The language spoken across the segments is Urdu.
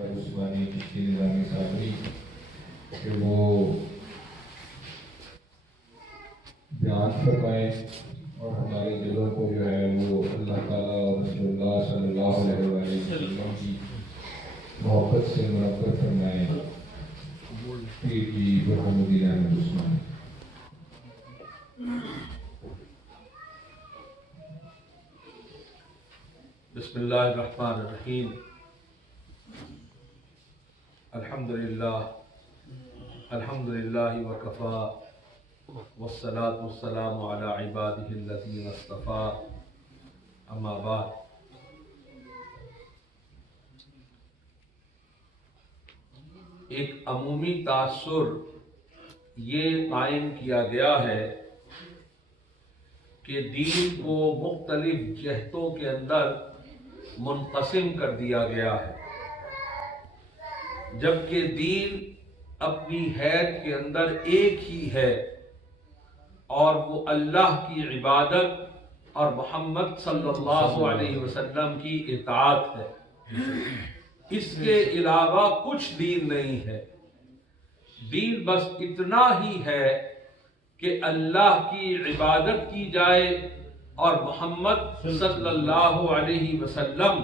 عثمانی چشتی نظامی صاحبی کہ وہ بیان فرمائیں اور ہمارے دلوں کو جو ہے وہ اللہ تعالیٰ اور رسول اللہ صلی اللہ علیہ وسلم کی محبت سے مربت فرمائیں. پیر جی محمدی احمد عثمانی. بسم اللہ الرحمن الرحیم. الحمدللہ وکفا والصلاة والسلام علی عبادہ الذین اصطفیٰ. اما بعد. ایک عمومی تاثر یہ قائم کیا گیا ہے کہ دین کو مختلف جہتوں کے اندر منقسم کر دیا گیا ہے، جبکہ دین اپنی حیثیت کے اندر ایک ہی ہے اور وہ اللہ کی عبادت اور محمد صلی اللہ علیہ وسلم کی اطاعت ہے. اس کے علاوہ کچھ دین نہیں ہے. دین بس اتنا ہی ہے کہ اللہ کی عبادت کی جائے اور محمد صلی اللہ علیہ وسلم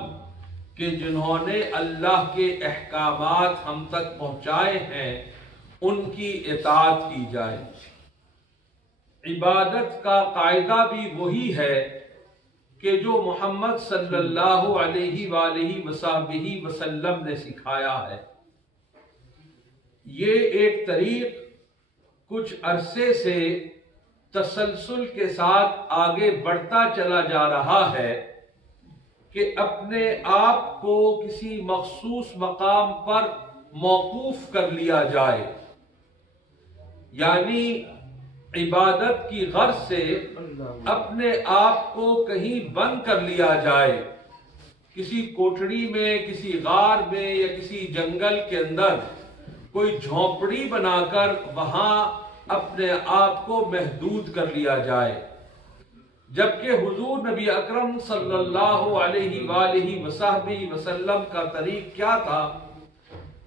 کہ جنہوں نے اللہ کے احکامات ہم تک پہنچائے ہیں ان کی اطاعت کی جائے. عبادت کا قاعدہ بھی وہی ہے کہ جو محمد صلی اللہ علیہ وآلہ وصحبہ وسلم نے سکھایا ہے. یہ ایک طریق کچھ عرصے سے تسلسل کے ساتھ آگے بڑھتا چلا جا رہا ہے کہ اپنے آپ کو کسی مخصوص مقام پر موقوف کر لیا جائے، یعنی عبادت کی غرض سے اپنے آپ کو کہیں بند کر لیا جائے، کسی کوٹڑی میں، کسی غار میں یا کسی جنگل کے اندر کوئی جھونپڑی بنا کر وہاں اپنے آپ کو محدود کر لیا جائے. جبکہ حضور نبی اکرم صلی اللہ علیہ وآلہ وصحبہ وسلم کا طریق کیا تھا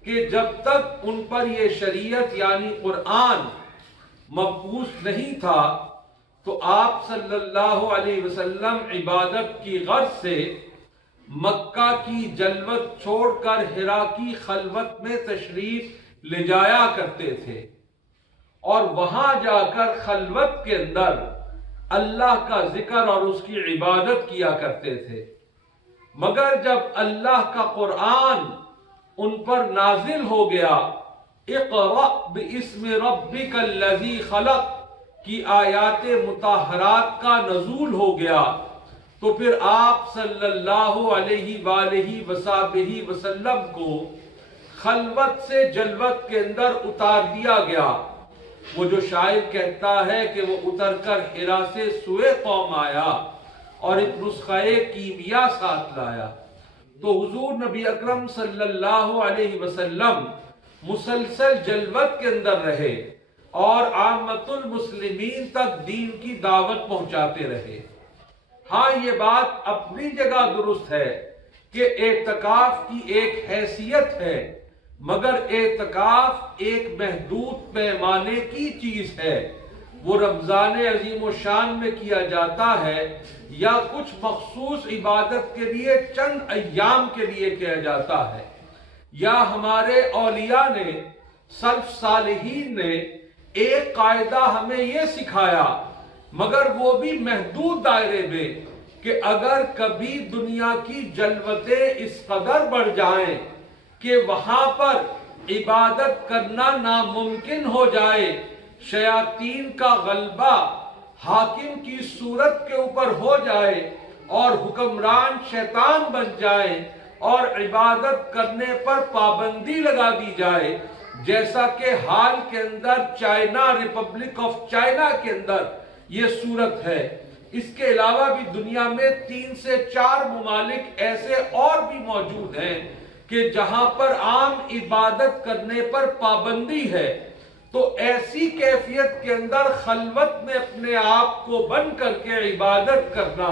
کہ جب تک ان پر یہ شریعت یعنی قرآن مبعوث نہیں تھا تو آپ صلی اللہ علیہ وسلم عبادت کی غرض سے مکہ کی جلوت چھوڑ کر حرا کی خلوت میں تشریف لے جایا کرتے تھے اور وہاں جا کر خلوت کے اندر اللہ کا ذکر اور اس کی عبادت کیا کرتے تھے. مگر جب اللہ کا قرآن ان پر نازل ہو گیا، اقرأ باسم ربک الذی خلق کی آیات مطہرات کا نزول ہو گیا، تو پھر آپ صلی اللہ علیہ وآلہ وصحبہ وسلم کو خلوت سے جلوت کے اندر اتار دیا گیا. وہ جو شاعر کہتا ہے کہ وہ اتر کر حرا سے سوئے قوم آیا اور ایک نسخہ کیمیا ساتھ لایا. تو حضور نبی اکرم صلی اللہ علیہ وسلم مسلسل جلوت کے اندر رہے اور عامت المسلمین تک دین کی دعوت پہنچاتے رہے. ہاں یہ بات اپنی جگہ درست ہے کہ اعتکاف کی ایک حیثیت ہے، مگر اعتکاف ایک محدود پیمانے کی چیز ہے. وہ رمضان عظیم و شان میں کیا جاتا ہے یا کچھ مخصوص عبادت کے لیے چند ایام کے لیے کیا جاتا ہے، یا ہمارے اولیاء نے سلف صالحین نے ایک قاعدہ ہمیں یہ سکھایا، مگر وہ بھی محدود دائرے میں کہ اگر کبھی دنیا کی جلوتیں اس قدر بڑھ جائیں کہ وہاں پر عبادت کرنا ناممکن ہو جائے، شیاطین کا غلبہ حاکم کی صورت کے اوپر ہو جائے اور حکمران شیطان بن جائے اور عبادت کرنے پر پابندی لگا دی جائے، جیسا کہ حال کے اندر چائنا، ریپبلک آف چائنا کے اندر یہ صورت ہے. اس کے علاوہ بھی دنیا میں 3 سے 4 ممالک ایسے اور بھی موجود ہیں کہ جہاں پر عام عبادت کرنے پر پابندی ہے. تو ایسی کیفیت کے اندر خلوت میں اپنے آپ کو بند کر کے عبادت کرنا،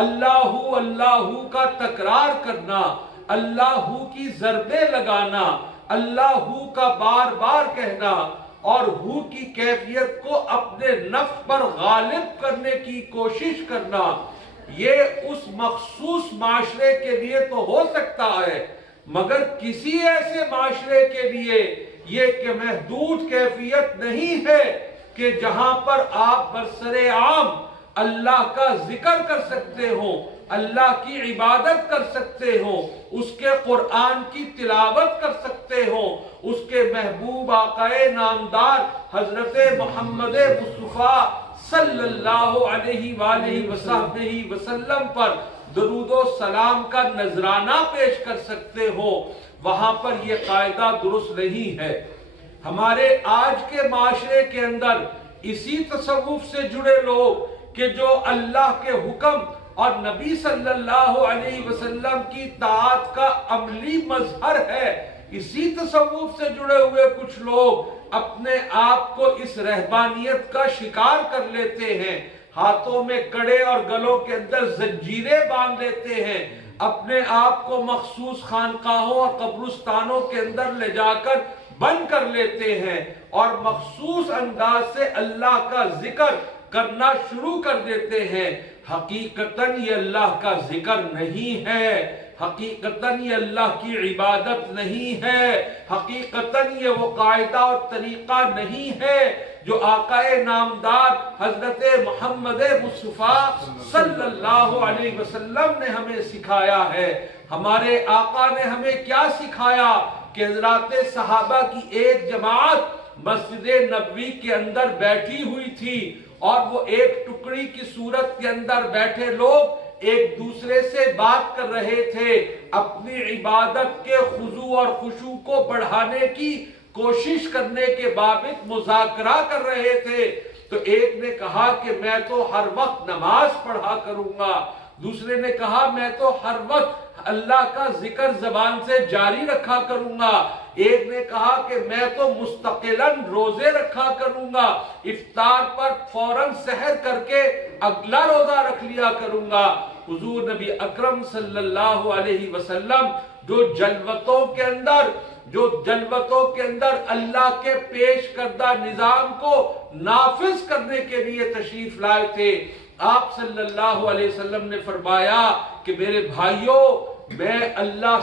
اللہ اللہ کا تکرار کرنا، اللہ کی ضربیں لگانا، اللہ کا بار بار کہنا اور ہو کی کیفیت کو اپنے نفس پر غالب کرنے کی کوشش کرنا، یہ اس مخصوص معاشرے کے لیے تو ہو سکتا ہے، مگر کسی ایسے معاشرے کے لیے یہ کہ محدود کیفیت نہیں ہے کہ جہاں پر آپ برسر عام اللہ کا ذکر کر سکتے ہو، اللہ کی عبادت کر سکتے ہو، اس کے قرآن کی تلاوت کر سکتے ہو، اس کے محبوب آقا نامدار حضرت محمد مصطفیٰ صلی اللہ علیہ وآلہ وصحبہ وسلم پر درود و سلام کا نذرانہ پیش کر سکتے ہو، وہاں پر یہ قاعدہ درست نہیں ہے۔ ہمارے آج کے معاشرے کے اندر اسی تصوف سے جڑے لوگ کہ جو اللہ کے حکم اور نبی صلی اللہ علیہ وسلم کی طاعت کا عملی مظہر ہے، اسی تصوف سے جڑے ہوئے کچھ لوگ اپنے آپ کو اس رہبانیت کا شکار کر لیتے ہیں، ہاتھوں میں کڑے اور گلوں کے اندر زنجیریں باندھ لیتے ہیں، اپنے آپ کو مخصوص خانقاہوں اور قبرستانوں کے اندر لے جا کر بند کر لیتے ہیں اور مخصوص انداز سے اللہ کا ذکر کرنا شروع کر دیتے ہیں۔ حقیقتاً یہ اللہ کا ذکر نہیں ہے، حقیقتاً یہ اللہ کی عبادت نہیں ہے، حقیقتاً یہ وہ قاعدہ اور طریقہ نہیں ہے جو آقا نامدار حضرت محمد مصطفیٰ صلی اللہ علیہ وسلم نے ہمیں سکھایا ہے۔ ہمارے آقا نے ہمیں کیا سکھایا کہ حضرات صحابہ کی ایک جماعت مسجد نبوی کے اندر بیٹھی ہوئی تھی اور وہ ایک ٹکڑی کی صورت کے اندر بیٹھے لوگ ایک دوسرے سے بات کر رہے تھے، اپنی عبادت کے خضوع اور خشوع کو بڑھانے کی کوشش کرنے کے بابت مذاکرہ کر رہے تھے۔ تو ایک نے کہا کہ میں تو ہر وقت نماز پڑھا کروں گا، دوسرے نے کہا میں تو ہر وقت اللہ کا ذکر زبان سے جاری رکھا کروں گا، ایک نے کہا کہ میں تو مستقلاً روزے رکھا کروں گا، افطار پر فوراً سحر کر کے اگلا روزہ رکھ لیا کروں گا۔ حضور نبی اکرم صلی اللہ علیہ وسلم جو جلوتوں کے اندر اللہ کے پیش کردہ نظام کو نافذ کرنے کے لیے تشریف لائے تھے، آپ صلی اللہ علیہ وسلم نے فرمایا کہ میرے بھائیوں، میں اللہ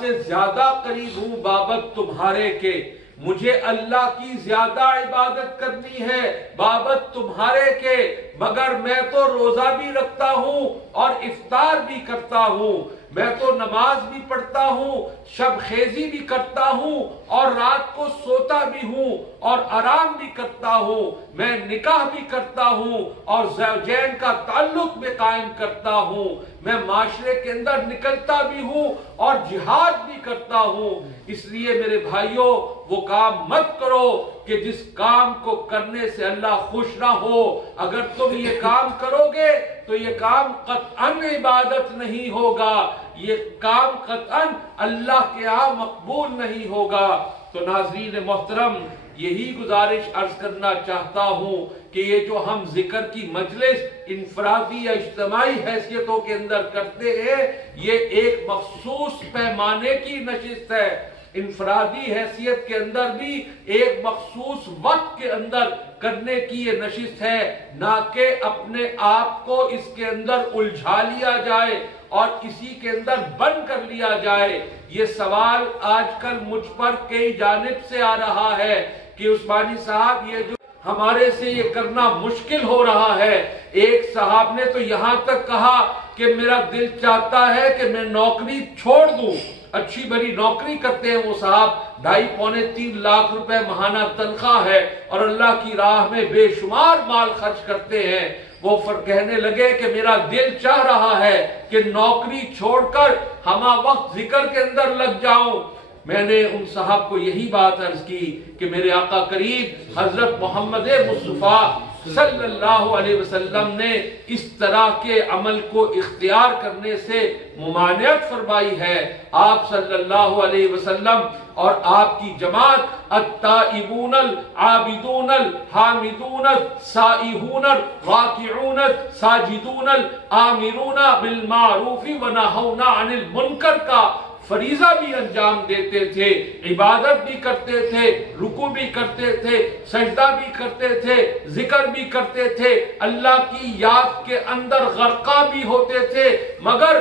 سے زیادہ قریب ہوں بابت تمہارے کے، مجھے اللہ کی زیادہ عبادت کرنی ہے بابت تمہارے کے، مگر میں تو روزہ بھی رکھتا ہوں اور افطار بھی کرتا ہوں، میں تو نماز بھی پڑھتا ہوں، شب خیزی بھی کرتا ہوں اور رات کو سوتا بھی ہوں اور آرام بھی کرتا ہوں، میں نکاح بھی کرتا ہوں اور زوجین کا تعلق بھی قائم کرتا ہوں، میں معاشرے کے اندر نکلتا بھی ہوں اور جہاد بھی کرتا ہوں۔ اس لیے میرے بھائیوں، وہ کام مت کرو کہ جس کام کو کرنے سے اللہ خوش نہ ہو۔ اگر تم یہ کام کرو گے تو یہ کام قطعاً عبادت نہیں ہوگا، یہ کام قطعاً اللہ کے ہاں مقبول نہیں ہوگا۔ تو ناظرین محترم، یہی گزارش عرض کرنا چاہتا ہوں کہ یہ جو ہم ذکر کی مجلس انفرادی یا اجتماعی حیثیتوں کے اندر کرتے ہیں، یہ ایک مخصوص پیمانے کی نشست ہے۔ انفرادی حیثیت کے اندر بھی ایک مخصوص وقت کے اندر کرنے کی یہ نشست ہے، نہ کہ اپنے آپ کو اس کے اندر الجھا لیا جائے اور اسی کے اندر بند کر لیا جائے۔ یہ سوال آج کل مجھ پر کئی جانب سے آ رہا ہے کہ عثمانی صاحب، یہ جو ہمارے سے یہ کرنا مشکل ہو رہا ہے، ایک صاحب نے تو یہاں تک کہا کہ میرا دل چاہتا ہے کہ میں نوکری چھوڑ دوں۔ اچھی بڑی نوکری کرتے ہیں وہ صاحب، 2.5-3 لاکھ روپے ماہانہ تنخواہ ہے اور اللہ کی راہ میں بے شمار مال خرچ کرتے ہیں۔ وہ کہنے لگے کہ میرا دل چاہ رہا ہے کہ نوکری چھوڑ کر ہمہ وقت ذکر کے اندر لگ جاؤں۔ میں نے ان صاحب کو یہی بات عرض کی کہ میرے آقا کریم حضرت محمد مصطفیٰ صلی اللہ علیہ وسلم نے اس طرح کے عمل کو اختیار کرنے سے ممانعت فرمائی ہے۔ آپ صلی اللہ علیہ وسلم اور آپ کی جماعت التائبون العابدون الحامدون السائحون الراکعون الساجدون الآمرون بالمعروف ونہون عن المنکر کا فریضہ بھی انجام دیتے تھے، عبادت بھی کرتے تھے، رکوع بھی کرتے تھے، سجدہ بھی کرتے تھے، ذکر بھی کرتے تھے، اللہ کی یاد کے اندر غرقہ بھی ہوتے تھے، مگر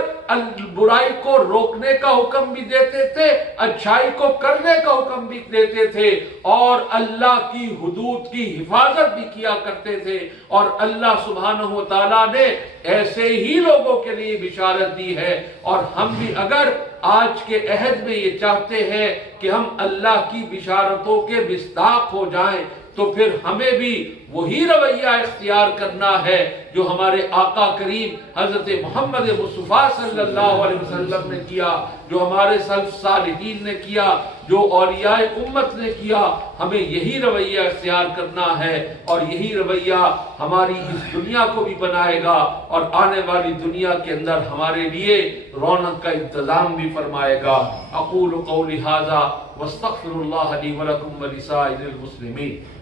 برائی کو روکنے کا حکم بھی دیتے تھے، اچھائی کو کرنے کا حکم بھی دیتے تھے، اور اللہ کی حدود کی حفاظت بھی کیا کرتے تھے۔ اور اللہ سبحانہ و تعالیٰ نے ایسے ہی لوگوں کے لیے بشارت دی ہے۔ اور ہم بھی اگر آج کے عہد میں یہ چاہتے ہیں کہ ہم اللہ کی بشارتوں کے مصداق ہو جائیں، تو پھر ہمیں بھی وہی رویہ اختیار کرنا ہے جو ہمارے آقا کریم حضرت محمد مصطفیٰ صلی اللہ علیہ وسلم نے کیا، جو ہمارے سلف صالحین نے کیا، جو اولیاء امت نے کیا۔ ہمیں یہی رویہ اختیار کرنا ہے، اور یہی رویہ ہماری اس دنیا کو بھی بنائے گا، اور آنے والی دنیا کے اندر ہمارے لیے رونق کا انتظام بھی فرمائے گا۔ اقول قولی ھذا واستغفر اللہ لی ولکم ولسائر المسلمین۔